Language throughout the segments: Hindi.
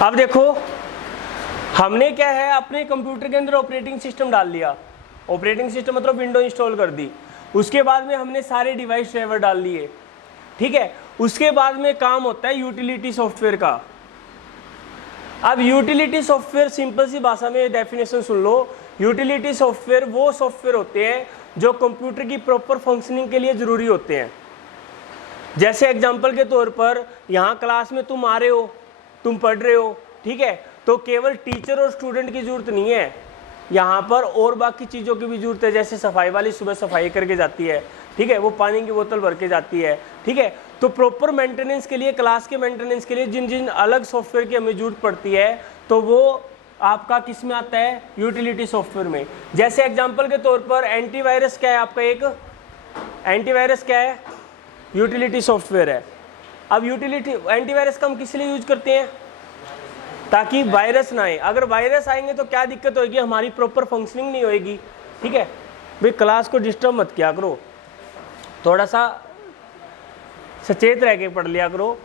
अब देखो हमने क्या है अपने कंप्यूटर के अंदर ऑपरेटिंग सिस्टम डाल लिया, ऑपरेटिंग सिस्टम मतलब विंडो इंस्टॉल कर दी, उसके बाद में हमने सारे डिवाइस ड्राइवर डाल लिए, ठीक है। उसके बाद में काम होता है यूटिलिटी सॉफ्टवेयर का। अब यूटिलिटी सॉफ्टवेयर सिंपल सी भाषा में डेफिनेशन सुन लो, यूटिलिटी सॉफ्टवेयर वो सॉफ्टवेयर होते हैं जो कंप्यूटर की प्रॉपर फंक्शनिंग के लिए जरूरी होते हैं। जैसे एग्जांपल के तौर पर यहाँ क्लास में तुम आ रहे हो, तुम पढ़ रहे हो, ठीक है, तो केवल टीचर और स्टूडेंट की जरूरत नहीं है, यहाँ पर और बाकी चीज़ों की भी जरूरत है। जैसे सफाई वाली सुबह सफाई करके जाती है, ठीक है, वो पानी की बोतल भर के जाती है, ठीक है। तो प्रॉपर मेंटेनेंस के लिए, क्लास के मेंटेनेंस के लिए जिन जिन अलग सॉफ्टवेयर की हमें जरूरत पड़ती है, तो वो आपका किस में आता है, यूटिलिटी सॉफ्टवेयर में। जैसे एग्जांपल के तौर पर एंटीवायरस क्या है आपका, एक एंटीवायरस क्या है, यूटिलिटी सॉफ्टवेयर है। अब यूटिलिटी एंटीवायरस का हम किस लिए यूज करते हैं, ताकि वायरस ना आए। अगर वायरस आएंगे तो क्या दिक्कत होगी, हमारी प्रॉपर फंक्शनिंग नहीं होएगी, ठीक है। भाई क्लास को डिस्टर्ब मत किया करो, थोड़ा सा सचेत रह के पढ़ लिया करो।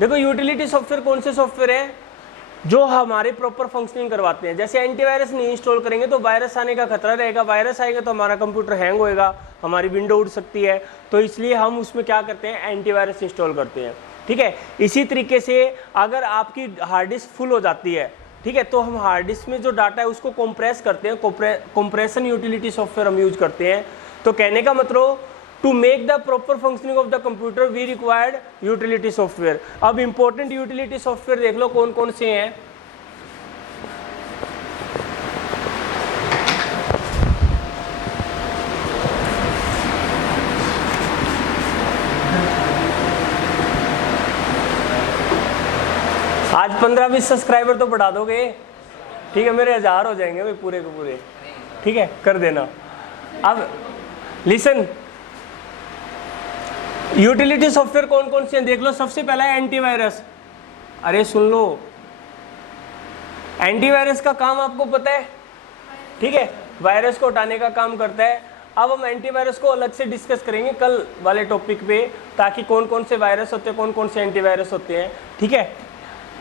देखो यूटिलिटी सॉफ्टवेयर कौन से सॉफ्टवेयर हैं जो हमारे प्रॉपर फंक्शनिंग करवाते हैं। जैसे एंटीवायरस नहीं इंस्टॉल करेंगे तो वायरस आने का खतरा रहेगा, वायरस आएगा तो हमारा कंप्यूटर हैंग होएगा, हमारी विंडो उड़ सकती है, तो इसलिए हम उसमें क्या करते हैं, एंटीवायरस इंस्टॉल करते हैं, ठीक है। इसी तरीके से अगर आपकी हार्ड डिस्क फुल हो जाती है, ठीक है, तो हम हार्ड डिस्क में जो डाटा है उसको कंप्रेस करते हैं, कंप्रेशन यूटिलिटी सॉफ्टवेयर हम यूज करते हैं। तो कहने का मतलब to make the proper functioning of the computer we required utility software. अब इंपॉर्टेंट यूटिलिटी सॉफ्टवेयर देख लो कौन कौन से हैं। आज 15-20 सब्सक्राइबर तो बढ़ा दोगे, ठीक है, मेरे 1000 हो जाएंगे भाई पूरे के पूरे, ठीक है, कर देना। अब लिसन, यूटिलिटी सॉफ्टवेयर कौन कौन से हैं देख लो। सबसे पहला है एंटीवायरस। अरे सुन लो, एंटीवायरस का काम आपको पता है, ठीक है, वायरस को हटाने का काम करता है। अब हम एंटीवायरस को अलग से डिस्कस करेंगे कल वाले टॉपिक पे, ताकि कौन कौन से वायरस होते हैं, कौन कौन से एंटीवायरस होते हैं, ठीक है।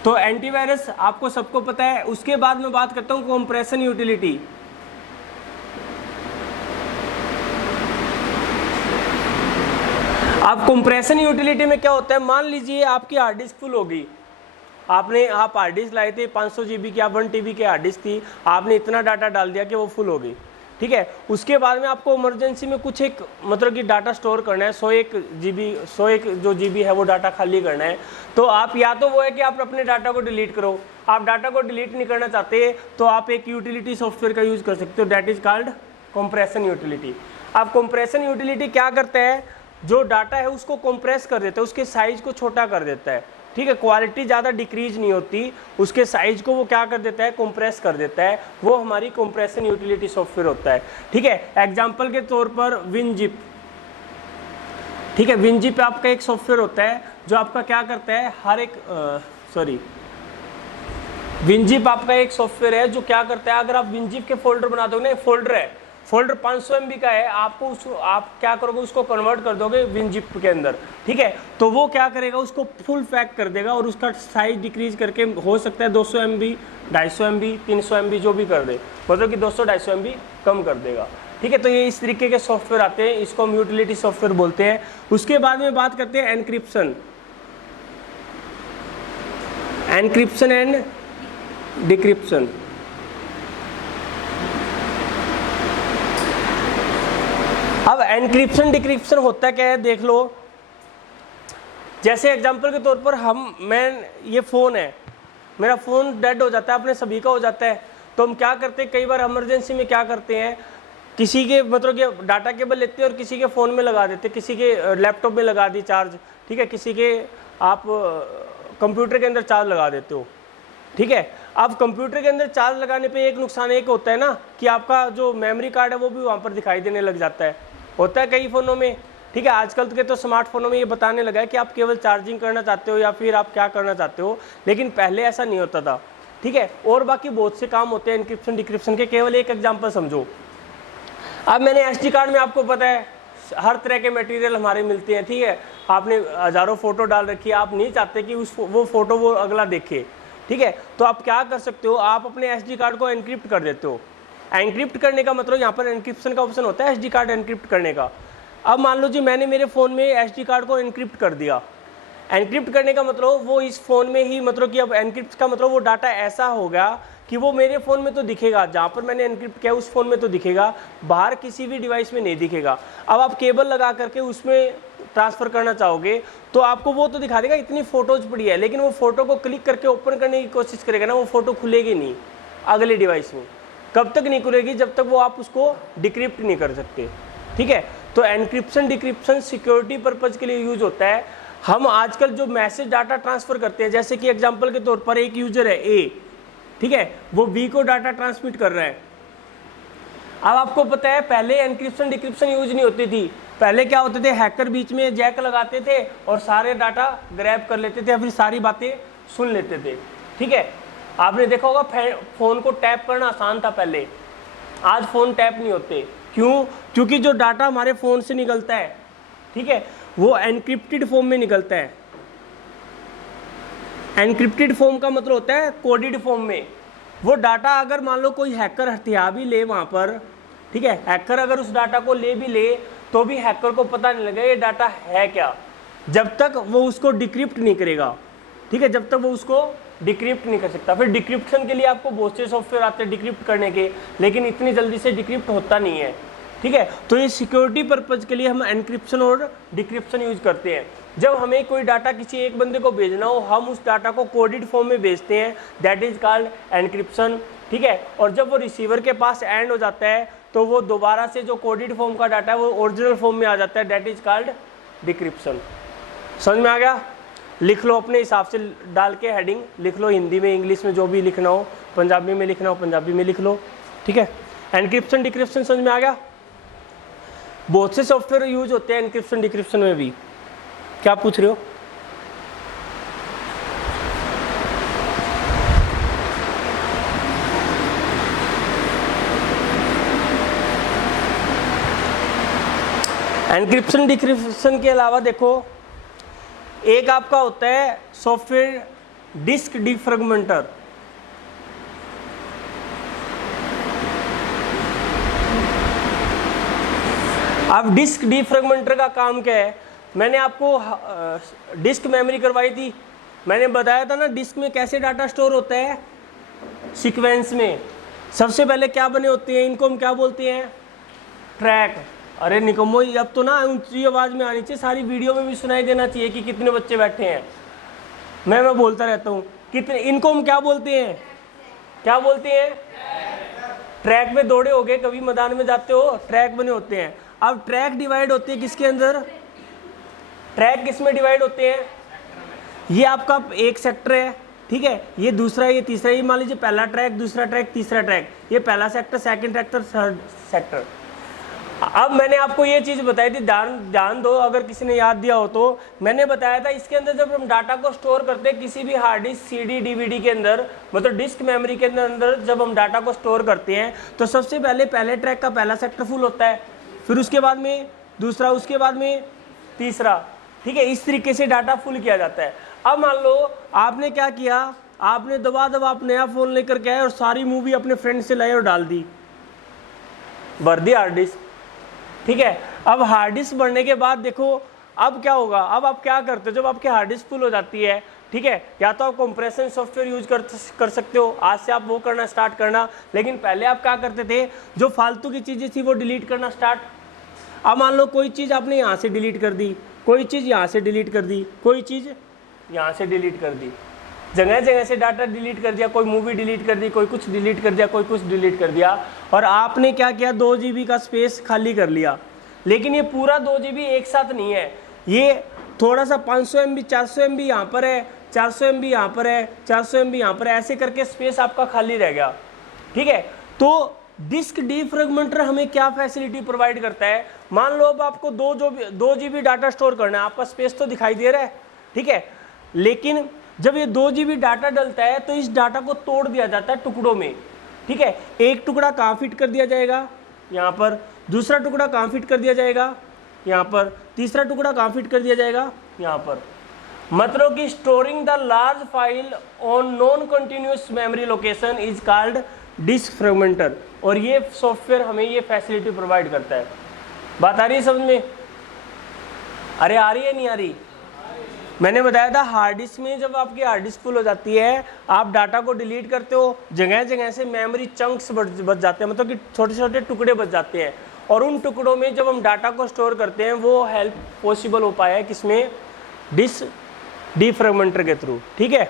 तो एंटीवायरस आपको सबको पता है। उसके बाद मैं बात करता हूँ कंप्रेशन यूटिलिटी। अब कंप्रेशन यूटिलिटी में क्या होता है, मान लीजिए आपकी हार्ड डिस्क फुल होगी, आप हार्ड डिस्क लाए थे 500 GB की, आप 1 TB की हार्ड डिस्क थी, आपने इतना डाटा डाल दिया कि वो फुल हो गई, ठीक है। उसके बाद में आपको इमरजेंसी में कुछ एक मतलब कि डाटा स्टोर करना है, 101 जो GB है वो डाटा खाली करना है। तो आप या तो वो है कि आप अपने डाटा को डिलीट करो, आप डाटा को डिलीट नहीं करना चाहते तो आप एक यूटिलिटी सॉफ्टवेयर का यूज कर सकते हो, that is called compression utility. अब कंप्रेशन यूटिलिटी क्या करता है, जो डाटा है उसको कंप्रेस कर देता है, उसके साइज को छोटा कर देता है, ठीक है। क्वालिटी ज़्यादा डिक्रीज नहीं होती, उसके साइज को वो क्या कर देता है, कंप्रेस कर देता है, वो हमारी कंप्रेशन यूटिलिटी सॉफ्टवेयर होता है, ठीक है। एग्जांपल के तौर पर विनजिप, ठीक है, विनजिप आपका एक सॉफ्टवेयर होता है जो आपका क्या करता है, हर एक विनजिप आपका एक सॉफ्टवेयर है जो क्या करता है, अगर आप विनजिप के फोल्डर बना दोगे ना, फोल्डर है, फोल्डर 500 MB का है, आपको आप क्या करोगे, उसको कन्वर्ट कर दोगे विनजिप के अंदर, ठीक है। तो वो क्या करेगा, उसको फुल पैक कर देगा और उसका साइज डिक्रीज करके हो सकता है 200 MB, 250 MB, 300 MB जो भी कर दे, मतलब कि 200-250 MB कम कर देगा, ठीक है। तो ये इस तरीके के सॉफ्टवेयर आते हैं, इसको हम यूटिलिटी सॉफ्टवेयर बोलते हैं। उसके बाद में बात करते हैं एनक्रिप्शन एंड डिक्रिप्शन। अब एनक्रिप्शन डिक्रिप्शन होता क्या है देख लो। जैसे एग्जांपल के तौर पर ये फ़ोन है, मेरा फ़ोन डेड हो जाता है, अपने सभी का हो जाता है, तो हम क्या करते हैं, कई बार इमरजेंसी में क्या करते हैं, किसी के मतलब कि डाटा केबल लेते हैं और किसी के फ़ोन में लगा देते हैं, किसी के लैपटॉप में लगा दी चार्ज, ठीक है, किसी के आप कंप्यूटर के अंदर चार्ज लगा देते हो, ठीक है। अब कंप्यूटर के अंदर चार्ज लगाने पे एक नुकसान एक होता है ना कि आपका जो मेमोरी कार्ड है वो भी वहाँ पर दिखाई देने लग जाता है, होता है कई फ़ोनों में, ठीक है। आजकल के तो स्मार्टफोनों में ये बताने लगा है कि आप केवल चार्जिंग करना चाहते हो या फिर आप क्या करना चाहते हो, लेकिन पहले ऐसा नहीं होता था, ठीक है। और बाकी बहुत से काम होते हैं एनक्रिप्शन डिक्रिप्शन के, केवल एक एग्जांपल समझो। अब मैंने SD कार्ड में, आपको पता है हर तरह के मटेरियल हमारे मिलते हैं, ठीक है, आपने हज़ारों फ़ोटो डाल रखी है, आप नहीं चाहते कि वो फ़ोटो वो अगला देखे, ठीक है। तो आप क्या कर सकते हो, आप अपने एसडी कार्ड को एनक्रिप्ट कर देते हो। एनक्रिप्ट करने का मतलब यहाँ पर एनक्रिप्शन का ऑप्शन होता है एसडी कार्ड एनक्रिप्ट करने का। अब मान लो जी मैंने मेरे फ़ोन में एसडी कार्ड को एनक्रिप्ट कर दिया। एनक्रिप्ट करने का मतलब वो इस फ़ोन में ही, मतलब कि अब एनक्रिप्ट का मतलब वो डाटा ऐसा होगा कि वो मेरे फ़ोन में तो दिखेगा, जहाँ पर मैंने एनक्रिप्ट किया उस फ़ोन में तो दिखेगा, बाहर किसी भी डिवाइस में नहीं दिखेगा। अब आप केबल लगा करके उसमें ट्रांसफ़र करना चाहोगे तो आपको वो तो दिखा देगा इतनी फ़ोटोज़ पड़ी है, लेकिन वो फ़ोटो को क्लिक करके ओपन करने की कोशिश करेगा ना, वो फ़ोटो खुलेगी नहीं अगले डिवाइस में। कब तक नहीं खुलेगी? जब तक वो आप उसको डिक्रिप्ट नहीं कर सकते, ठीक है। तो एनक्रिप्शन डिक्रिप्शन सिक्योरिटी पर्पज़ के लिए यूज होता है। हम आजकल जो मैसेज डाटा ट्रांसफ़र करते हैं, जैसे कि एग्जांपल के तौर पर एक यूजर है ए, ठीक है, वो बी को डाटा ट्रांसमिट कर रहा है। अब आपको पता है पहले एनक्रिप्शन डिक्रिप्शन यूज नहीं होती थी। पहले क्या होते थे, हैकर बीच में जैक लगाते थे और सारे डाटा ग्रैब कर लेते थे, फिर सारी बातें सुन लेते थे, ठीक है। आपने देखा होगा फ़ोन को टैप करना आसान था पहले, आज फ़ोन टैप नहीं होते। क्यों? क्योंकि जो डाटा हमारे फ़ोन से निकलता है, ठीक है, वो एनक्रिप्टेड फॉर्म में निकलता है। एनक्रिप्टेड फॉर्म का मतलब होता है कोडेड फॉर्म में। वो डाटा अगर मान लो कोई हैकर हथिया भी ले वहाँ पर, ठीक है, हैकर अगर उस डाटा को ले भी ले तो भी हैकर को पता नहीं लगेगा ये डाटा है क्या, जब तक वो उसको डिक्रिप्ट नहीं करेगा, ठीक है, जब तक वो उसको डिक्रिप्ट नहीं कर सकता। फिर डिक्रिप्शन के लिए आपको बहुत से सॉफ्टवेयर आते हैं डिक्रिप्ट करने के, लेकिन इतनी जल्दी से डिक्रिप्ट होता नहीं है, ठीक है। तो ये सिक्योरिटी पर्पज़ के लिए हम एनक्रिप्शन और डिक्रिप्शन यूज करते हैं। जब हमें कोई डाटा किसी एक बंदे को भेजना हो, हम उस डाटा को कोडेड फॉर्म में भेजते हैं, दैट इज कॉल्ड एनक्रिप्शन, ठीक है। और जब वो रिसीवर के पास एंड हो जाता है तो वो दोबारा से जो कोडेड फॉर्म का डाटा है वो ओरिजिनल फॉर्म में आ जाता है, दैट इज कॉल्ड डिक्रिप्शन। समझ में आ गया? लिख लो अपने हिसाब से डाल के हेडिंग लिख लो, हिंदी में इंग्लिश में जो भी लिखना हो, पंजाबी में लिखना हो पंजाबी में लिख लो, ठीक है। एनक्रिप्शन डिक्रिप्शन समझ में आ गया? बहुत से सॉफ्टवेयर यूज होते हैं एनक्रिप्शन डिक्रिप्शन में भी। क्या पूछ रहे हो? एनक्रिप्शन डिक्रिप्शन के अलावा देखो एक आपका होता है सॉफ्टवेयर डिस्क डिफ्रेगमेंटर। अब डिस्क डिफ्रेगमेंटर का काम क्या है? मैंने आपको डिस्क मेमोरी करवाई थी, मैंने बताया था ना डिस्क में कैसे डाटा स्टोर होता है, सीक्वेंस में। सबसे पहले क्या बने होते हैं, इनको हम क्या बोलते हैं? ट्रैक। अरे निकम्मो, अब तो ना ऊंची आवाज़ में आनी चाहिए, सारी वीडियो में भी सुनाई देना चाहिए कि कितने बच्चे बैठे हैं। मैं बोलता रहता हूँ कितने, इनको हम क्या बोलते हैं? क्या बोलते हैं? ट्रैक में दौड़े हो गए, कभी मैदान में जाते हो, ट्रैक बने होते हैं। अब ट्रैक डिवाइड होते हैं किसके अंदर? ट्रैक किस में डिवाइड होते हैं? ये आपका एक सेक्टर है, ठीक है, ये दूसरा, ये तीसरा, ये मान लीजिए पहला ट्रैक, दूसरा ट्रैक, तीसरा ट्रैक, ये पहला sector, second sector, third sector. अब मैंने आपको ये चीज़ बताई थी, ध्यान दो अगर किसी ने याद दिया हो तो। मैंने बताया था इसके अंदर जब हम डाटा को स्टोर करते हैं किसी भी हार्ड डिस्क, सीडी, डीवीडी के अंदर, मतलब डिस्क मेमोरी के अंदर जब हम डाटा को स्टोर करते हैं तो सबसे पहले ट्रैक का पहला सेक्टर फुल होता है, फिर उसके बाद में दूसरा, उसके बाद में तीसरा, ठीक है। इस तरीके से डाटा फुल किया जाता है। अब मान लो आपने क्या किया, आपने दबा आप नया फ़ोन लेकर के आए और सारी मूवी अपने फ्रेंड से लाए और डाल दी, भर दी हार्ड डिस्क, ठीक है। अब हार्ड डिस्क भरने के बाद देखो अब क्या होगा, अब आप क्या करते हो जब आपकी हार्ड डिस्क फुल हो जाती है, ठीक है, या तो आप कंप्रेशन सॉफ्टवेयर यूज कर सकते हो, आज से आप वो करना स्टार्ट करना। लेकिन पहले आप क्या करते थे, जो फालतू की चीज़ें थी वो डिलीट करना स्टार्ट। अब मान लो कोई चीज़ आपने यहाँ से डिलीट कर दी, कोई चीज़ यहाँ से डिलीट कर दी, कोई चीज़ यहाँ से डिलीट कर दी, जगह जगह से डाटा डिलीट कर दिया, कोई मूवी डिलीट कर दी, कोई कुछ डिलीट कर दिया, कोई कुछ डिलीट कर दिया, और आपने क्या किया, 2 GB का स्पेस खाली कर लिया। लेकिन ये पूरा 2 GB एक साथ नहीं है, ये थोड़ा सा 500 MB, 400 MB यहाँ पर है, 400 MB यहाँ पर है, 400 MB यहाँ पर है, ऐसे करके स्पेस आपका खाली रह गया, ठीक है। तो डिस्क डिफ्रेगमेंटर हमें क्या फैसिलिटी प्रोवाइड करता है? मान लो अब आपको 2 GB डाटा स्टोर करना है, आपका स्पेस तो दिखाई दे रहा है, ठीक है, लेकिन जब ये 2 GB डाटा डलता है तो इस डाटा को तोड़ दिया जाता है टुकड़ों में, ठीक है। एक टुकड़ा कहाँ फिट कर दिया जाएगा? यहाँ पर। दूसरा टुकड़ा कहाँ फिट कर दिया जाएगा? यहाँ पर। तीसरा टुकड़ा कहाँ फिट कर दिया जाएगा? यहाँ पर। मतलब कि storing the large file on non continuous memory location is called disk fragmenter, और ये सॉफ्टवेयर हमें ये फैसिलिटी प्रोवाइड करता है। बात आ रही है समझ में? अरे आ रही है नहीं आ रही? मैंने बताया था हार्ड डिस्क में जब आपकी हार्ड डिस्क फुल हो जाती है, आप डाटा को डिलीट करते हो, जगह जगह से मेमोरी चंक्स बच जाते हैं, मतलब कि छोटे छोटे टुकड़े बच जाते हैं, और उन टुकड़ों में जब हम डाटा को स्टोर करते हैं वो हेल्प पॉसिबल हो पाया है किसमें? डिस्क डिफ्रेगमेंटर के थ्रू। ठीक है,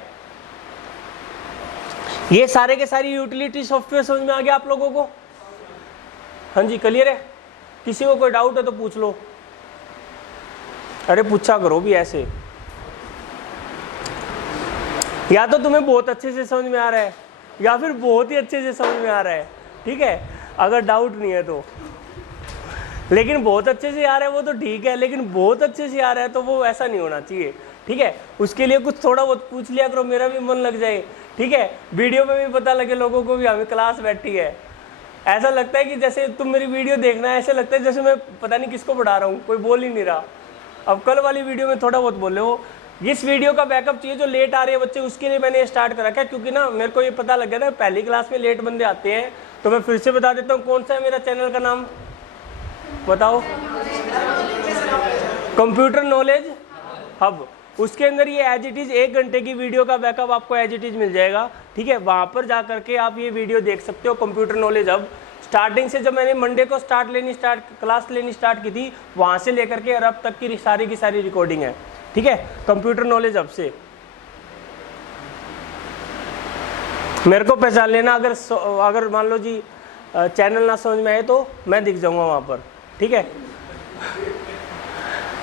ये सारे के सारी यूटिलिटी सॉफ्टवेयर समझ में आ गया आप लोगों को? हाँ जी, क्लियर है? किसी को कोई डाउट है तो पूछ लो। अरे पूछा करो भी ऐसे, या तो तुम्हें बहुत अच्छे से समझ में आ रहा है या फिर बहुत ही अच्छे से समझ में आ रहा है। ठीक है, अगर डाउट नहीं है तो। लेकिन बहुत अच्छे से आ रहा है वो तो ठीक है, लेकिन बहुत अच्छे से आ रहा है तो वो ऐसा नहीं होना चाहिए। ठीक है, उसके लिए कुछ थोड़ा बहुत पूछ लिया करो, मेरा भी मन लग जाए। ठीक है, वीडियो में भी पता लगे लोगों को भी हमें क्लास बैठी है। ऐसा लगता है कि जैसे तुम मेरी वीडियो देखना है, ऐसे लगता है जैसे मैं पता नहीं किसको पढ़ा रहा हूँ, कोई बोल ही नहीं रहा। अब कल वाली वीडियो में थोड़ा बहुत बोले हो। इस वीडियो का बैकअप चाहिए जो लेट आ रहे हैं बच्चे, उसके लिए मैंने स्टार्ट कर रखा है, क्योंकि ना मेरे को ये पता लग गया था पहली क्लास में लेट बंदे आते हैं। तो मैं फिर से बता देता हूँ, कौन सा है मेरा चैनल का नाम बताओ? Computer knowledge hub. उसके अंदर ये एज इट इज 1 घंटे की वीडियो का बैकअप आपको एज इट इज मिल जाएगा। ठीक है, वहां पर जा करके आप ये वीडियो देख सकते हो। कंप्यूटर नॉलेज हब स्टार्टिंग से, जब मैंने मंडे को क्लास लेनी स्टार्ट की थी, वहां से लेकर के अब तक की सारी रिकॉर्डिंग है। ठीक है, कंप्यूटर नॉलेज हब से मेरे को पहचान लेना। अगर मान लो जी चैनल ना समझ में आए तो मैं दिख जाऊंगा वहां पर। ठीक है,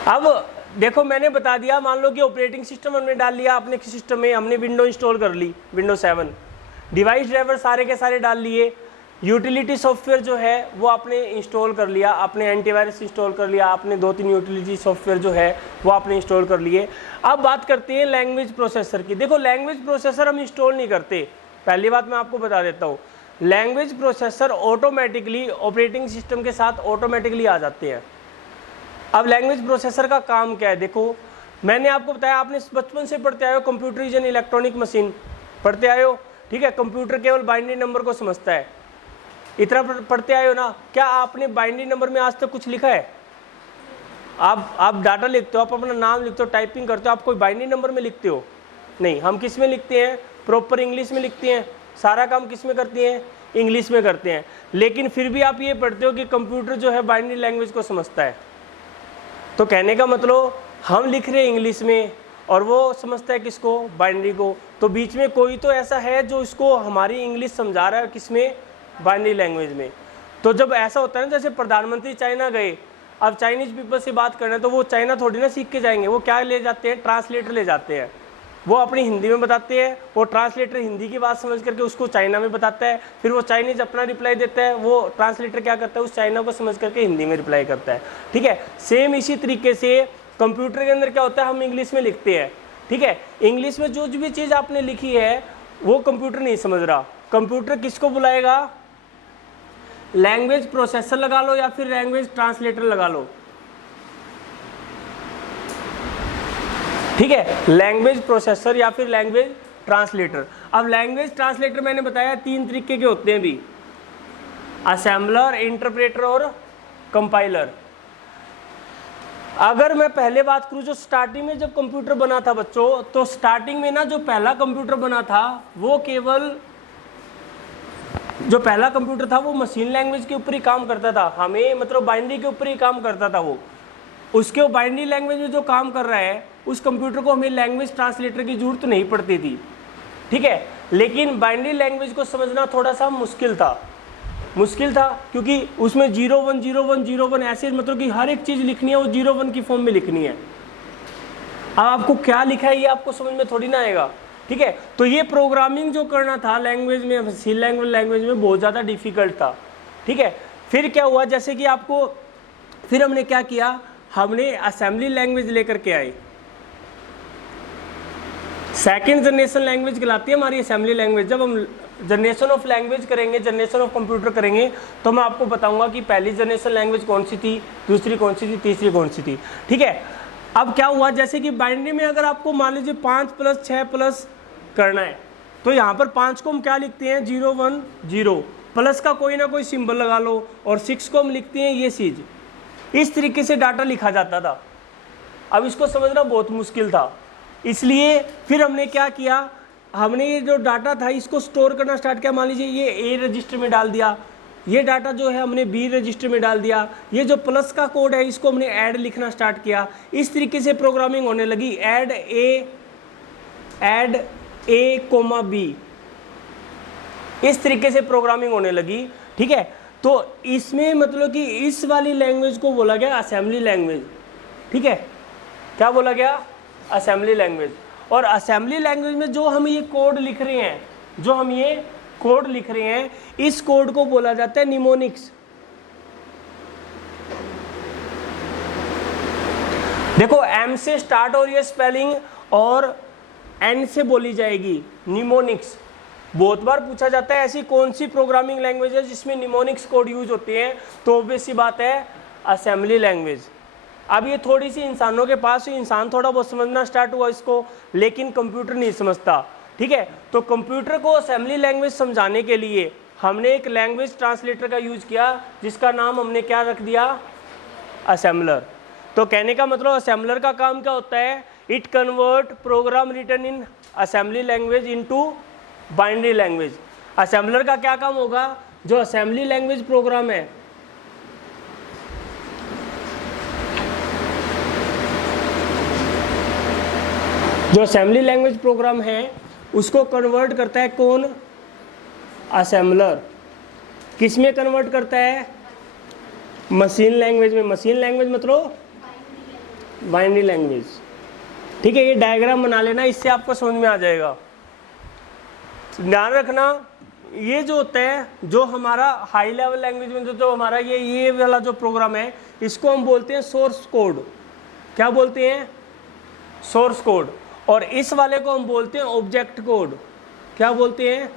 अब देखो मैंने बता दिया, मान लो कि ऑपरेटिंग सिस्टम हमने डाल लिया अपने सिस्टम में, हमने विंडो इंस्टॉल कर ली, विंडो 7, डिवाइस ड्राइवर सारे के सारे डाल लिए, यूटिलिटी सॉफ्टवेयर जो है वो आपने इंस्टॉल कर लिया, आपने एंटीवायरस इंस्टॉल कर लिया, आपने 2-3 यूटिलिटी सॉफ्टवेयर जो है वो आपने इंस्टॉल कर लिए। अब बात करते हैं लैंग्वेज प्रोसेसर की। देखो लैंग्वेज प्रोसेसर हम इंस्टॉल नहीं करते, पहली बात मैं आपको बता देता हूँ। Language processor automatically operating system के साथ ऑटोमेटिकली आ जाते हैं। अब लैंग्वेज प्रोसेसर का काम क्या है? देखो मैंने आपको बताया, आपने बचपन से पढ़ते आए हो कंप्यूटराइज्ड इलेक्ट्रॉनिक मशीन पढ़ते आए हो। ठीक है, कंप्यूटर केवल बाइनरी नंबर को समझता है, इतना पढ़ते आए हो ना। क्या आपने बाइनरी नंबर में आज तक कुछ लिखा है? आप डाटा लिखते हो, आप अपना नाम लिखते हो, टाइपिंग करते हो, आप कोई बाइनरी नंबर में लिखते हो? नहीं। हम किस में लिखते हैं? प्रॉपर इंग्लिश में लिखते हैं। सारा काम किस में करते हैं? इंग्लिश में करते हैं। लेकिन फिर भी आप ये पढ़ते हो कि कंप्यूटर जो है बाइनरी लैंग्वेज को समझता है। तो कहने का मतलब हम लिख रहे हैं इंग्लिश में और वो समझता है किसको? बाइनरी को। तो बीच में कोई तो ऐसा है जो इसको हमारी इंग्लिश समझा रहा है, किसमें? बाइनरी लैंग्वेज में। तो जब ऐसा होता है ना, जैसे प्रधानमंत्री चाइना गए, अब चाइनीज पीपल से बात करना है, तो वो चाइना थोड़ी ना सीख के जाएंगे, वो क्या ले जाते हैं? ट्रांसलेटर ले जाते हैं। वो अपनी हिंदी में बताते हैं, वो ट्रांसलेटर हिंदी की बात समझ करके उसको चाइना में बताता है, फिर वो चाइनीज अपना रिप्लाई देता है, वो ट्रांसलेटर क्या करता है? उस चाइना को समझ करके हिंदी में रिप्लाई करता है। ठीक है, सेम इसी तरीके से कंप्यूटर के अंदर क्या होता है? हम इंग्लिश में लिखते हैं। ठीक है, इंग्लिश में जो भी चीज़ आपने लिखी है वो कंप्यूटर नहीं समझ रहा। कंप्यूटर किसको बुलाएगा? लैंग्वेज प्रोसेसर लगा लो या फिर लैंग्वेज ट्रांसलेटर लगा लो। ठीक है, लैंग्वेज प्रोसेसर या फिर लैंग्वेज ट्रांसलेटर। अब लैंग्वेज ट्रांसलेटर मैंने बताया 3 तरीके के होते हैं भी, असेंबलर, इंटरप्रेटर और कंपाइलर। अगर मैं पहले बात करूं, जो स्टार्टिंग में जब कंप्यूटर बना था बच्चों, तो स्टार्टिंग में ना जो पहला कंप्यूटर बना था वो केवल जो पहला कंप्यूटर था वो मशीन लैंग्वेज के ऊपर ही काम करता था, हमें मतलब बाइनरी के ऊपर ही काम करता था वो। उसके बाइनरी लैंग्वेज में जो काम कर रहा है उस कंप्यूटर को हमें लैंग्वेज ट्रांसलेटर की जरूरत नहीं पड़ती थी। ठीक है, लेकिन बाइनरी लैंग्वेज को समझना थोड़ा सा मुश्किल था क्योंकि उसमें 01 01 01 ऐसे, मतलब कि हर एक चीज़ लिखनी है वो 01 की फॉर्म में लिखनी है। अब आपको क्या लिखा है ये आपको समझ में थोड़ी ना आएगा। ठीक है, तो ये प्रोग्रामिंग जो करना था लैंग्वेज में, सी लैंग्वेज में बहुत ज़्यादा डिफिकल्ट था। ठीक है, फिर क्या हुआ, जैसे कि आपको, फिर हमने क्या किया, हमने असेंबली लैंग्वेज लेकर के आए। सेकेंड जनरेशन लैंग्वेज कहलाती है हमारी असेंबली लैंग्वेज। जब हम जनरेशन ऑफ लैंग्वेज करेंगे, जनरेशन ऑफ कंप्यूटर करेंगे, तो मैं आपको बताऊंगा कि पहली जनरेशन लैंग्वेज कौन सी थी, दूसरी कौन सी थी, तीसरी कौन सी थी। ठीक है, अब क्या हुआ, जैसे कि बाइनरी में अगर आपको मान लीजिए 5 + 6 करना है, तो यहाँ पर 5 को हम क्या लिखते हैं 0 1 0, प्लस का कोई ना कोई सिंबल लगा लो, और 6 को हम लिखते हैं ये चीज। इस तरीके से डाटा लिखा जाता था। अब इसको समझना बहुत मुश्किल था, इसलिए फिर हमने क्या किया, हमने ये जो डाटा था इसको स्टोर करना स्टार्ट किया। मान लीजिए ये ए रजिस्टर में डाल दिया, ये डाटा जो है हमने बी रजिस्टर में डाल दिया, ये जो प्लस का कोड है इसको हमने ऐड लिखना स्टार्ट किया। इस तरीके से प्रोग्रामिंग होने लगी, ऐड ए कोमा बी, इस तरीके से प्रोग्रामिंग होने लगी। ठीक है, तो इसमें मतलब कि इस वाली लैंग्वेज को बोला गया असेंबली लैंग्वेज। ठीक है, क्या बोला गया, असेंबली लैंग्वेज। और असेंबली लैंग्वेज में जो हम ये कोड लिख रहे हैं, इस कोड को बोला जाता है निमोनिक्स। देखो एम से स्टार्ट हो रही है स्पेलिंग और एन से बोली जाएगी, निमोनिक्स। बहुत बार पूछा जाता है ऐसी कौन सी प्रोग्रामिंग लैंग्वेज है जिसमें निमोनिक्स कोड यूज होते हैं, तो ऑब्वियस सी बात है असेंबली लैंग्वेज। अब ये थोड़ी सी इंसानों के पास, इंसान थोड़ा बहुत समझना स्टार्ट हुआ इसको, लेकिन कंप्यूटर नहीं समझता। ठीक है, तो कंप्यूटर को असेंबली लैंग्वेज समझाने के लिए हमने एक लैंग्वेज ट्रांसलेटर का यूज किया, जिसका नाम हमने क्या रख दिया, असेंबलर। तो कहने का मतलब असेंबलर का काम क्या होता है, it convert program written in assembly language into binary language. Assembler का क्या काम होगा, जो असेंबली लैंग्वेज प्रोग्राम है, जो असेंबली लैंग्वेज प्रोग्राम है उसको कन्वर्ट करता है कौन, असेंबलर। किस में कन्वर्ट करता है, मशीन लैंग्वेज में। मशीन लैंग्वेज मतलब बाइनरी लैंग्वेज। ठीक है, ये डायग्राम बना लेना, इससे आपको समझ में आ जाएगा। ध्यान रखना, ये जो होता है, जो हमारा हाई लेवल लैंग्वेज में जो हमारा ये वाला जो प्रोग्राम है, इसको हम बोलते हैं सोर्स कोड। क्या बोलते हैं, सोर्स कोड। और इस वाले को हम बोलते हैं ऑब्जेक्ट कोड। क्या बोलते हैं,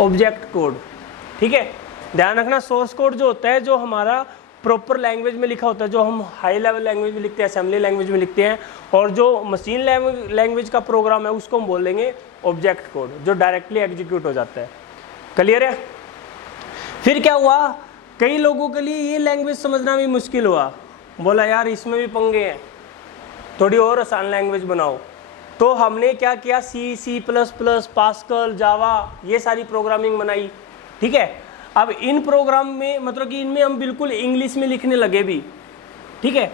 ऑब्जेक्ट कोड। ठीक है, ध्यान रखना, सोर्स कोड जो होता है, जो हमारा प्रॉपर लैंग्वेज में लिखा होता है, जो हम हाई लेवल लैंग्वेज में लिखते हैं, असेंबली लैंग्वेज में लिखते हैं, और जो मशीन लैंग्वेज का प्रोग्राम है उसको हम बोल देंगे ऑब्जेक्ट कोड, जो डायरेक्टली एग्जीक्यूट हो जाता है। क्लियर है। फिर क्या हुआ, कई लोगों के लिए ये लैंग्वेज समझना भी मुश्किल हुआ, बोला यार इसमें भी पंगे हैं, थोड़ी और आसान लैंग्वेज बनाओ। तो हमने क्या किया, सी प्लस प्लस, पास्कल, जावा, ये सारी प्रोग्रामिंग बनाई। ठीक है, अब इन प्रोग्राम में मतलब कि इनमें हम बिल्कुल इंग्लिश में लिखने लगे भी। ठीक है,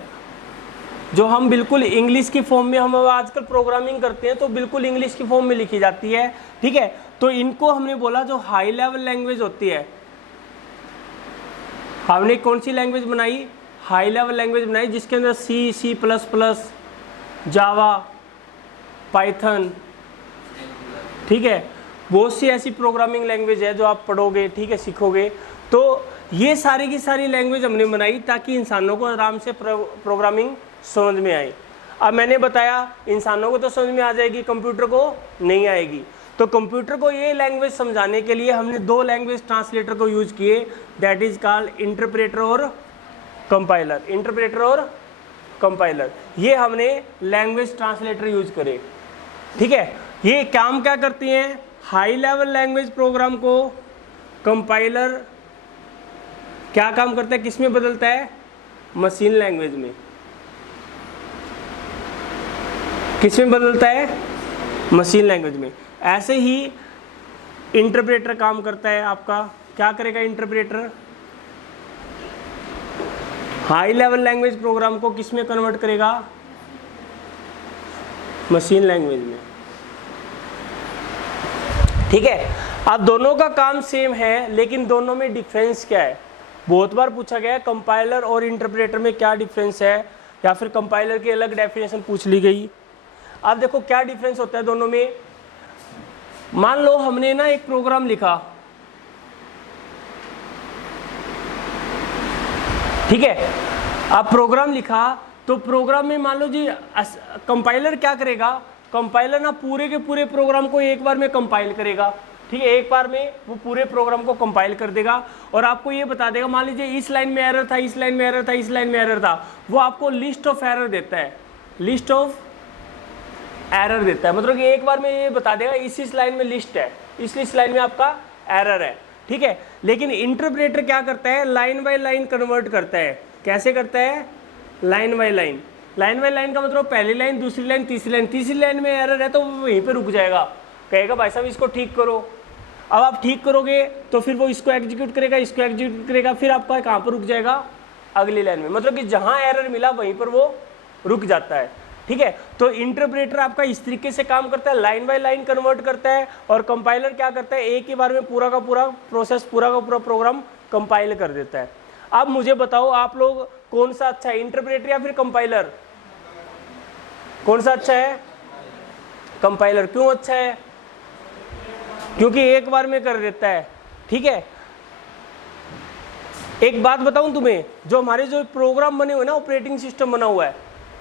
जो हम बिल्कुल इंग्लिश की फॉर्म में हम आजकल प्रोग्रामिंग करते हैं, तो बिल्कुल इंग्लिश की फॉर्म में लिखी जाती है। ठीक है, तो इनको हमने बोला जो हाई लेवल लैंग्वेज होती है, हमने कौन सी लैंग्वेज बनाई, हाई लेवल लैंग्वेज बनाई, जिसके अंदर सी प्लस प्लस, जावा, पाइथन, ठीक है, बहुत सी ऐसी प्रोग्रामिंग लैंग्वेज है जो आप पढ़ोगे, ठीक है, सीखोगे। तो ये सारी की सारी लैंग्वेज हमने बनाई ताकि इंसानों को आराम से प्रोग्रामिंग समझ में आए। अब मैंने बताया इंसानों को तो समझ में आ जाएगी, कंप्यूटर को नहीं आएगी। तो कंप्यूटर को ये लैंग्वेज समझाने के लिए हमने दो लैंग्वेज ट्रांसलेटर को यूज किए, दैट इज कॉल्ड इंटरप्रेटर और कंपाइलर। इंटरप्रेटर और कंपाइलर, ये हमने लैंग्वेज ट्रांसलेटर यूज करे। ठीक है, ये काम क्या करती हैं, हाई लेवल लैंग्वेज प्रोग्राम को कंपाइलर क्या काम करता है, किस में बदलता है, मशीन लैंग्वेज में। किस में बदलता है, मशीन लैंग्वेज में। ऐसे ही इंटरप्रेटर काम करता है आपका, क्या करेगा interpreter, high level language program को किस में कन्वर्ट करेगा, मशीन लैंग्वेज में। ठीक है, अब दोनों का काम सेम है, लेकिन दोनों में डिफरेंस क्या है। बहुत बार पूछा गया है कंपाइलर और इंटरप्रेटर में क्या डिफरेंस है, या फिर कंपाइलर की अलग डेफिनेशन पूछ ली गई। अब देखो क्या डिफरेंस होता है दोनों में। मान लो हमने ना एक प्रोग्राम लिखा, ठीक है, अब प्रोग्राम लिखा, तो प्रोग्राम में मान लो जी कंपाइलर क्या करेगा, कंपाइलर ना पूरे के पूरे प्रोग्राम को एक बार में कंपाइल करेगा। ठीक है, एक बार में वो पूरे प्रोग्राम को कंपाइल कर देगा और आपको ये बता देगा, मान लीजिए इस लाइन में एरर था, इस लाइन में एरर था, इस लाइन में एरर था, वो आपको लिस्ट ऑफ एरर देता है, लिस्ट ऑफ एरर देता है, मतलब कि एक बार में ये बता देगा इस लाइन में लिस्ट है, इस लाइन में आपका एरर है, ठीक है। लेकिन इंटरप्रेटर क्या करता है, लाइन बाय लाइन कन्वर्ट करता है। कैसे करता है, line by line. Line by line का मतलब पहली लाइन, दूसरी लाइन, तीसरी लाइन, तीसरी लाइन में एरर है तो वो वहीं पे रुक जाएगा, कहेगा भाई साहब इसको ठीक करो। अब आप ठीक करोगे तो फिर वो इसको एग्जीक्यूट करेगा, इसको एग्जीक्यूट करेगा, फिर आपका कहाँ पर रुक जाएगा, अगली लाइन में, मतलब कि जहाँ एरर मिला वहीं पर वो रुक जाता है, ठीक है। तो इंटरप्रेटर आपका इस तरीके से काम करता है, लाइन बाय लाइन कन्वर्ट करता है, और कंपाइलर क्या करता है, एक ही बार में पूरा का पूरा प्रोसेस, पूरा का पूरा प्रोग्राम कंपाइल कर देता है। अब मुझे बताओ आप लोग कौन सा अच्छा है, इंटरप्रेटर या फिर कंपाइलर, कौन सा अच्छा है, कंपाइलर। क्यों अच्छा है, क्योंकि एक बार में कर देता है, ठीक है। एक बात बताऊं तुम्हें, जो हमारे जो प्रोग्राम बने हुए ना, ऑपरेटिंग सिस्टम बना हुआ है,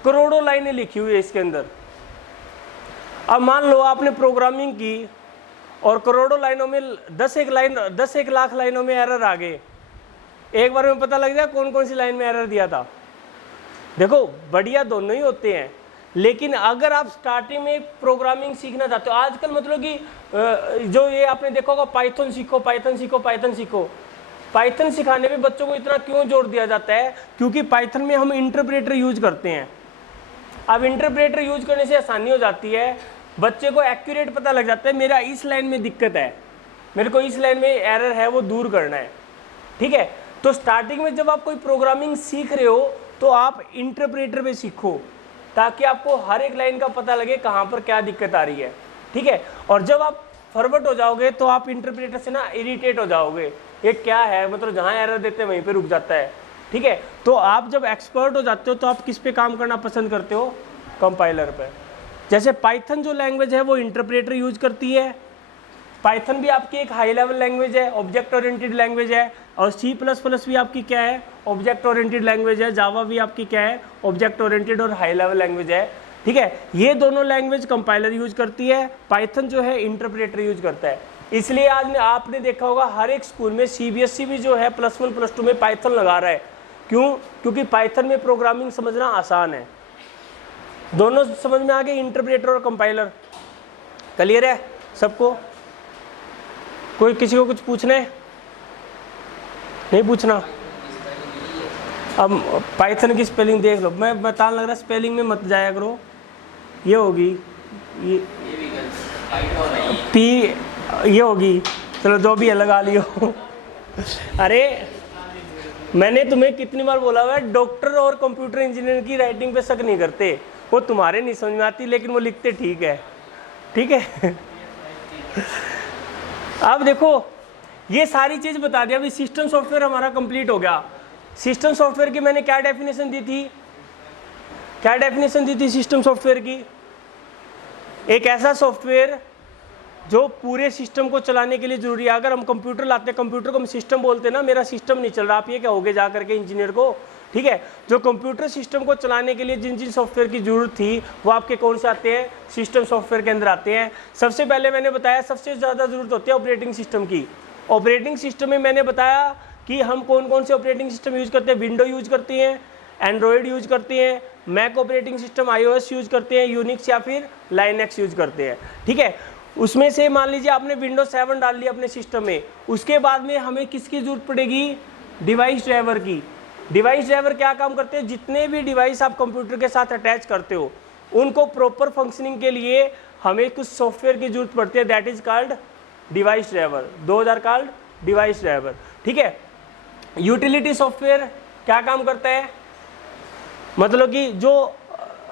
करोड़ों लाइनें लिखी हुई है इसके अंदर। अब मान लो आपने प्रोग्रामिंग की और करोड़ों लाइनों में 10 लाख लाइनों में एरर आ गए, एक बार में पता लग जाए कौन कौन सी लाइन में एरर दिया था। देखो बढ़िया दोनों ही होते हैं, लेकिन अगर आप स्टार्टिंग में प्रोग्रामिंग सीखना चाहते हो, आजकल मतलब कि जो ये आपने देखा होगा, पाइथन सीखो, पाइथन सीखो, पाइथन सीखो। पाइथन सिखाने में बच्चों को इतना क्यों जोर दिया जाता है, क्योंकि पाइथन में हम इंटरप्रेटर यूज करते हैं। अब इंटरप्रेटर यूज करने से आसानी हो जाती है, बच्चे को एक्यूरेट पता लग जाता है, मेरा इस लाइन में दिक्कत है, मेरे को इस लाइन में एरर है, वो दूर करना है, ठीक है। तो स्टार्टिंग में जब आप कोई प्रोग्रामिंग सीख रहे हो तो आप इंटरप्रेटर पे सीखो, ताकि आपको हर एक लाइन का पता लगे कहाँ पर क्या दिक्कत आ रही है, ठीक है। और जब आप फॉरवर्ड हो जाओगे तो आप इंटरप्रेटर से ना इरिटेट हो जाओगे, ये क्या है, मतलब जहाँ एरर देते हैं वहीं पे रुक जाता है, ठीक है। तो आप जब एक्सपर्ट हो जाते हो तो आप किस पे काम करना पसंद करते हो, कंपाइलर पे। जैसे पाइथन जो लैंग्वेज है वो इंटरप्रेटर यूज करती है, पाइथन भी आपकी एक हाई लेवल लैंग्वेज है, ऑब्जेक्ट ओरिएंटेड लैंग्वेज है, और C++ भी आपकी क्या है, ऑब्जेक्ट ओरिएंटेड लैंग्वेज है, जावा भी आपकी क्या है, ऑब्जेक्ट ओरिएंटेड और हाई लेवल लैंग्वेज है, ठीक है। ये दोनों लैंग्वेज कंपाइलर यूज करती है, पाइथन जो है इंटरप्रेटर यूज करता है। इसलिए आज आपने देखा होगा हर एक स्कूल में CBSE भी जो है +1 +2 में पाइथन लगा रहा है। क्यों, क्योंकि पाइथन में प्रोग्रामिंग समझना आसान है। दोनों समझ में आ गए, इंटरप्रेटर और कंपाइलर, क्लियर है सबको। कोई किसी को कुछ पूछना है, नहीं पूछना। अब पाइथन की स्पेलिंग देख लो, मैं बता लग रहा स्पेलिंग में मत जाया करो, ये होगी ये पी, ये होगी, चलो जो भी है लगा लियो। अरे मैंने तुम्हें कितनी बार बोला हुआ है, डॉक्टर और कंप्यूटर इंजीनियर की राइटिंग पे शक नहीं करते, वो तुम्हारे नहीं समझ में आती लेकिन वो लिखते ठीक है, ठीक है। अब देखो ये सारी चीज बता दिया, अभी सिस्टम सॉफ्टवेयर हमारा कंप्लीट हो गया। सिस्टम सॉफ्टवेयर की मैंने क्या डेफिनेशन दी थी, क्या डेफिनेशन दी थी सिस्टम सॉफ्टवेयर की, एक ऐसा सॉफ्टवेयर जो पूरे सिस्टम को चलाने के लिए जरूरी है। अगर हम कंप्यूटर लाते हैं, कंप्यूटर को हम सिस्टम बोलते हैं ना, मेरा सिस्टम नहीं चल रहा, आप ये कहोगे जा करके इंजीनियर को, ठीक है। जो कंप्यूटर सिस्टम को चलाने के लिए जिन जिन सॉफ्टवेयर की जरूरत थी वो आपके कौन से आते हैं, सिस्टम सॉफ्टवेयर के अंदर आते हैं। सबसे पहले मैंने बताया सबसे ज़्यादा जरूरत होती है ऑपरेटिंग सिस्टम की। ऑपरेटिंग सिस्टम में मैंने बताया कि हम कौन कौन से ऑपरेटिंग सिस्टम यूज करते हैं, विंडो यूज करते हैं, एंड्रॉयड यूज करते हैं, Mac operating system iOS use करते हैं, यूनिक्स या फिर लाइनक्स यूज करते हैं, ठीक है। उसमें से मान लीजिए आपने विंडोज 7 डाल लिया अपने सिस्टम में, उसके बाद में हमें किसकी जरूरत पड़ेगी, डिवाइस ड्राइवर की। डिवाइस ड्राइवर क्या काम करते हैं, जितने भी डिवाइस आप कंप्यूटर के साथ अटैच करते हो उनको प्रॉपर फंक्शनिंग के लिए हमें कुछ सॉफ्टवेयर की जरूरत पड़ती है, that is called device driver, 2000 called device driver, ठीक है। यूटिलिटी सॉफ्टवेयर क्या काम करता है, मतलब कि जो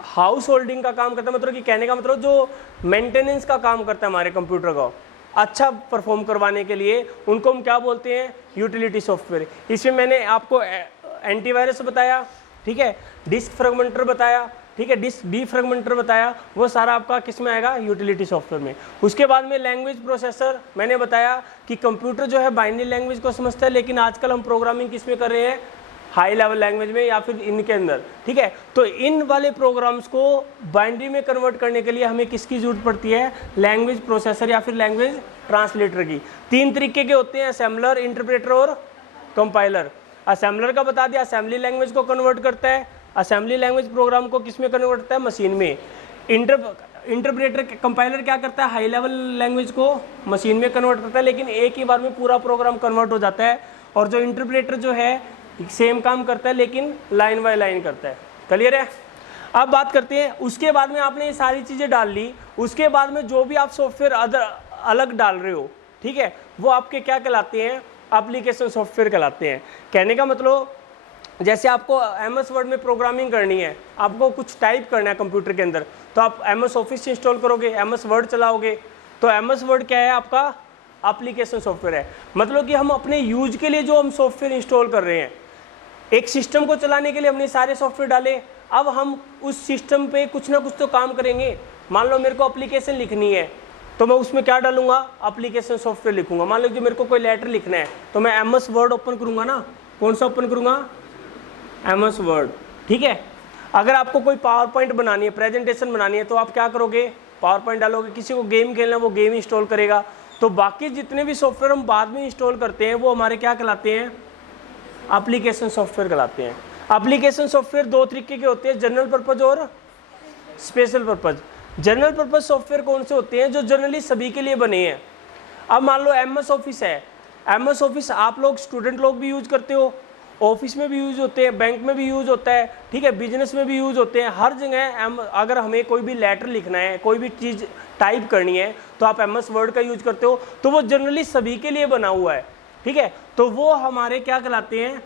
हाउस होल्डिंग का काम करता है, मतलब कि कहने का मतलब जो मेंटेनेंस का काम करता है हमारे कंप्यूटर को अच्छा परफॉर्म करवाने के लिए, उनको हम क्या बोलते हैं, यूटिलिटी सॉफ्टवेयर। इसमें मैंने आपको एंटीवायरस बताया, ठीक है, डिस्क फ्रेगमेंटर बताया, ठीक है, डिस्क डीफ्रेगमेंटर बताया, वो सारा आपका किस में आएगा, यूटिलिटी सॉफ्टवेयर में। उसके बाद में लैंग्वेज प्रोसेसर मैंने बताया कि कंप्यूटर जो है बाइनरी लैंग्वेज को समझता है, लेकिन आजकल हम प्रोग्रामिंग किस में कर रहे हैं, हाई लेवल लैंग्वेज में या फिर इनके अंदर, ठीक है। तो इन वाले प्रोग्राम्स को बाइनरी में कन्वर्ट करने के लिए हमें किसकी जरूरत पड़ती है, लैंग्वेज प्रोसेसर या फिर लैंग्वेज ट्रांसलेटर की। 3 तरीके के होते हैं, असेंबलर, इंटरप्रेटर और कंपाइलर। असेंबलर का बता दिया, असेंबली लैंग्वेज को कन्वर्ट करता है, असेंबली लैंग्वेज प्रोग्राम को किस में कन्वर्ट करता है, मशीन में। इंटरप्रेटर कंपाइलर क्या करता है, हाई लेवल लैंग्वेज को मशीन में कन्वर्ट करता है, लेकिन एक ही बार में पूरा प्रोग्राम कन्वर्ट हो जाता है। और जो इंटरप्रेटर जो है सेम काम करता है लेकिन लाइन बाय लाइन करता है। क्लियर है। अब बात करते हैं, उसके बाद में आपने ये सारी चीज़ें डाल ली, उसके बाद में जो भी आप सॉफ्टवेयर अलग डाल रहे हो, ठीक है, वो आपके क्या कहलाते हैं, एप्लीकेशन सॉफ्टवेयर कहलाते हैं। कहने का मतलब जैसे आपको MS वर्ड में प्रोग्रामिंग करनी है, आपको कुछ टाइप करना है कंप्यूटर के अंदर, तो आप MS ऑफिस इंस्टॉल करोगे, MS वर्ड चलाओगे। तो MS वर्ड क्या है, आपका एप्लीकेशन सॉफ्टवेयर है। मतलब कि हम अपने यूज के लिए जो हम सॉफ्टवेयर इंस्टॉल कर रहे हैं, एक सिस्टम को चलाने के लिए हमने सारे सॉफ्टवेयर डाले, अब हम उस सिस्टम पे कुछ ना कुछ तो काम करेंगे। मान लो मेरे को एप्लीकेशन लिखनी है, तो मैं उसमें क्या डालूंगा, एप्लीकेशन सॉफ्टवेयर लिखूंगा। मान लो कि मेरे को कोई लेटर लिखना है, तो मैं MS वर्ड ओपन करूंगा ना, कौन सा ओपन करूंगा, MS वर्ड, ठीक है। अगर आपको कोई पावर पॉइंट बनानी है, प्रेजेंटेशन बनानी है, तो आप क्या करोगे, पावर पॉइंट डालोगे। किसी को गेम खेलना है, वो गेम इंस्टॉल करेगा। तो बाकी जितने भी सॉफ्टवेयर हम बाद में इंस्टॉल करते हैं, वो हमारे क्या कहलाते हैं, एप्लीकेशन सॉफ्टवेयर कहलाते हैं। एप्लीकेशन सॉफ्टवेयर 2 तरीके के होते हैं, जनरल पर्पज और special purpose. General purpose software कौन से होते हैं, जो जनरली सभी के लिए बने हैं। अब मान लो MS ऑफिस है, MS ऑफिस आप लोग स्टूडेंट लोग भी यूज करते हो, ऑफिस में भी यूज होते हैं, बैंक में भी यूज होता है, ठीक है, बिजनेस में भी यूज होते हैं, हर जगह। अगर हमें कोई भी लेटर लिखना है, कोई भी चीज़ टाइप करनी है, तो आप MS वर्ड का यूज करते हो। तो वो जनरली सभी के लिए बना हुआ है, ठीक है। तो वो हमारे क्या कहलाते हैं,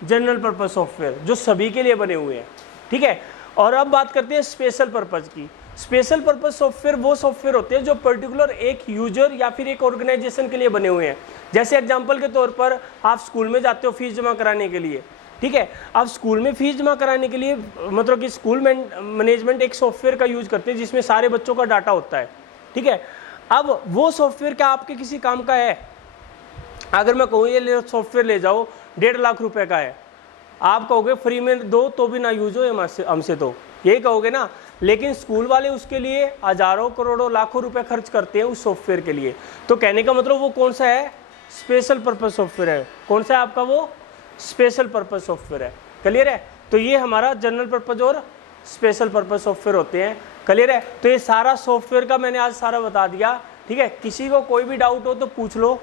जनरल पर्पज सॉफ्टवेयर, जो सभी के लिए बने हुए हैं, ठीक है। और अब बात करते हैं स्पेशल पर्पज की। स्पेशल पर्पज सॉफ्टवेयर वो सॉफ्टवेयर होते हैं जो पर्टिकुलर एक यूजर या फिर एक ऑर्गेनाइजेशन के लिए बने हुए हैं। जैसे एग्जांपल के तौर पर आप स्कूल में जाते हो फीस जमा कराने के लिए, ठीक है। अब स्कूल में फीस जमा कराने के लिए मतलब कि स्कूल मैनेजमेंट एक सॉफ्टवेयर का यूज करते हैं जिसमें सारे बच्चों का डाटा होता है, ठीक है। अब वो सॉफ्टवेयर क्या आपके किसी काम का है? अगर मैं कहूँ ये सॉफ्टवेयर ले जाओ, 1.5 लाख रुपए का है, आप कहोगे फ्री में दो तो भी ना यूज हो हमसे, तो यही कहोगे ना। लेकिन स्कूल वाले उसके लिए हजारों करोड़ों लाखों रुपए खर्च करते हैं उस सॉफ्टवेयर के लिए। तो कहने का मतलब वो कौन सा है, स्पेशल पर्पज सॉफ्टवेयर है। कौन सा है आपका, वो स्पेशल पर्पज सॉफ्टवेयर है। क्लियर है। तो ये हमारा जनरल पर्पज और स्पेशल पर्पज सॉफ्टवेयर होते हैं। क्लियर है। तो ये सारा सॉफ्टवेयर का मैंने आज सारा बता दिया, ठीक है। किसी को कोई भी डाउट हो तो पूछ लो।